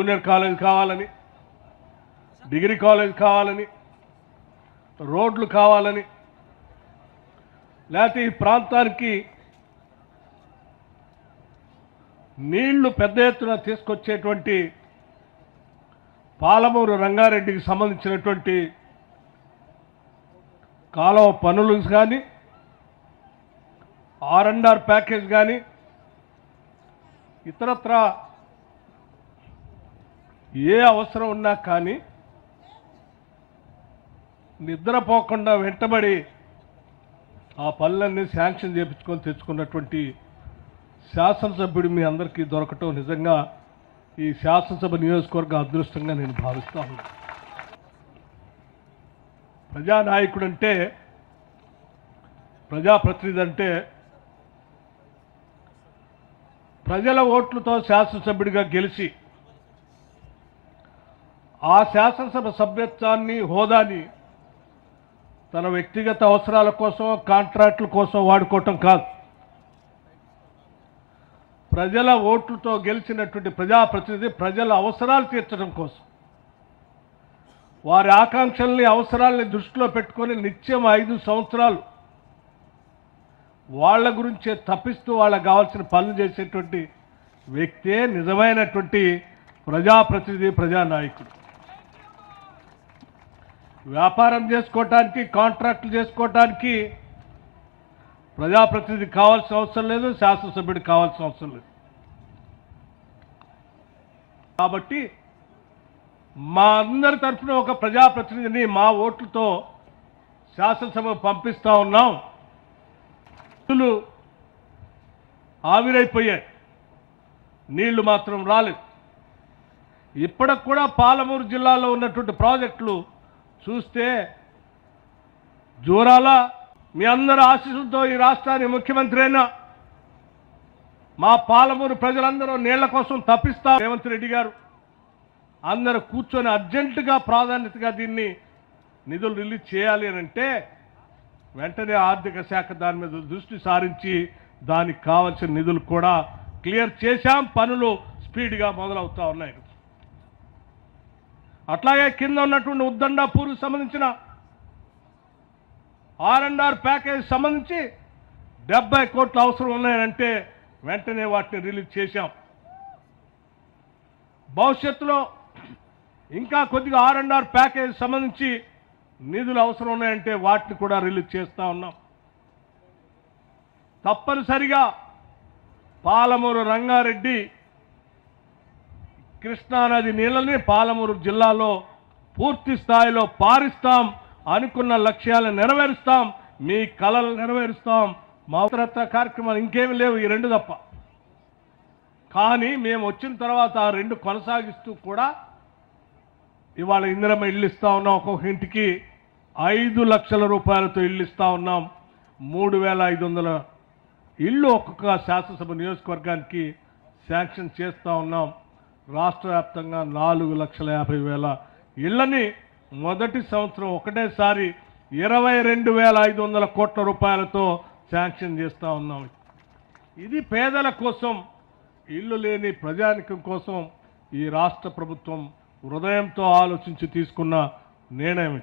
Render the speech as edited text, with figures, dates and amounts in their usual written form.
Junior college కావాలని, degree college కావాలని, రోడ్లు కావాలని, లేకపోతే ఈ ప్రాంతానికి నీళ్లు పెద్ద ఎత్తున తీసుకొచ్చేటువంటి పాలమూరు రంగారెడ్డికి సంబంధించినటువంటి కాలువ పనులు కానీ, R&R ప్యాకేజ్ కానీ, ఇతరత్ర ఏ అవసరం ఉన్నా కానీ నిద్రపోకుండా వెంటబడి ఆ పనులన్నీ శాంక్షన్ చేయించుకొని తెచ్చుకున్నటువంటి శాసనసభ్యుడు మీ అందరికీ దొరకటం నిజంగా ఈ శాసనసభ నియోజకవర్గ అదృష్టంగా నేను భావిస్తా ఉన్నాను. ప్రజానాయకుడు అంటే, ప్రజాప్రతినిధి అంటే ప్రజల ఓట్లతో శాసనసభ్యుడిగా గెలిచి ఆ శాసనసభ సభ్యత్వాన్ని, హోదాని తన వ్యక్తిగత అవసరాల కోసం, కాంట్రాక్టుల కోసం వాడుకోవటం కాదు. ప్రజల ఓట్లతో గెలిచినటువంటి ప్రజాప్రతినిధి ప్రజల అవసరాలు తీర్చడం కోసం, వారి ఆకాంక్షల్ని, అవసరాలని దృష్టిలో పెట్టుకొని నిత్యం 5 సంవత్సరాలు వాళ్ళ గురించే తప్పిస్తూ వాళ్ళకి కావాల్సిన పనులు చేసేటువంటి వ్యక్తే నిజమైనటువంటి ప్రజాప్రతినిధి, ప్రజానాయకుడు. వ్యాపారం చేసుకోవటానికి, కాంట్రాక్టులు చేసుకోవటానికి ప్రజాప్రతినిధి కావాల్సిన అవసరం లేదు, శాసనసభ్యుడికి కావాల్సిన అవసరం లేదు. కాబట్టి మా అందరి తరఫున ఒక ప్రజాప్రతినిధిని మా ఓట్లతో శాసనసభ పంపిస్తా ఉన్నాం. ఆవిరైపోయాయి, నీళ్లు మాత్రం రాలేదు. ఇప్పటికి కూడా పాలమూరు జిల్లాలో ఉన్నటువంటి ప్రాజెక్టులు చూస్తే జూరాల మీ అందరి ఆశీస్సులతో ఈ రాష్ట్రానికి ముఖ్యమంత్రి అయినా మా పాలమూరు ప్రజలందరూ నీళ్ల కోసం తప్పిస్తా. రేవంత్ రెడ్డి గారు అందరూ కూర్చొని అర్జెంటుగా ప్రాధాన్యతగా దీన్ని నిధులు రిలీజ్ చేయాలి అని అంటే వెంటనే ఆర్థిక శాఖ దాని మీద దృష్టి సారించి దానికి కావాల్సిన నిధులు కూడా క్లియర్ చేశాం. పనులు స్పీడ్గా మొదలవుతా ఉన్నాయి. అట్లాగే కింద ఉన్నటువంటి ఉద్దండాపూర్కి సంబంధించిన R&R ప్యాకేజ్ సంబంధించి 70 కోట్ల అవసరం ఉన్నాయంటే వెంటనే వాటిని రిలీజ్ చేశాం. భవిష్యత్తులో ఇంకా కొద్దిగా R&R ప్యాకేజ్ సంబంధించి నిధులు అవసరం ఉన్నాయంటే వాటిని కూడా రిలీజ్ చేస్తూ ఉన్నాం. తప్పనిసరిగా పాలమూరు రంగారెడ్డి కృష్ణానది నీళ్ళని పాలమూరు జిల్లాలో పూర్తి స్థాయిలో పారిస్తాం. అనుకున్న లక్ష్యాలను నెరవేరుస్తాం, మీ కలలు నెరవేరుస్తాం. మా ఉత్తరత్వ కార్యక్రమాలు ఇంకేమీ లేవు, ఈ 2 తప్ప. కానీ మేము వచ్చిన తర్వాత ఆ 2 కొనసాగిస్తూ కూడా ఇవాళ ఇందిరమ్మ ఇల్లు ఇస్తా ఉన్నాం. ఒక్కొక్క ఇంటికి 5 లక్షల రూపాయలతో ఇల్లు ఇస్తా ఉన్నాం. 3500 ఇళ్ళు ఒక్కొక్క శాసనసభ నియోజకవర్గానికి శాంక్షన్ చేస్తూ ఉన్నాం. రాష్ట్ర వ్యాప్తంగా 4,50,000 ఇళ్లని మొదటి సంవత్సరం ఒకటేసారి 22,500 కోట్ల రూపాయలతో శాంక్షన్ చేస్తూ ఉన్నాం. ఇది పేదల కోసం, ఇల్లు లేని ప్రజానికం కోసం ఈ రాష్ట్ర ప్రభుత్వం హృదయంతో ఆలోచించి తీసుకున్న నిర్ణయం.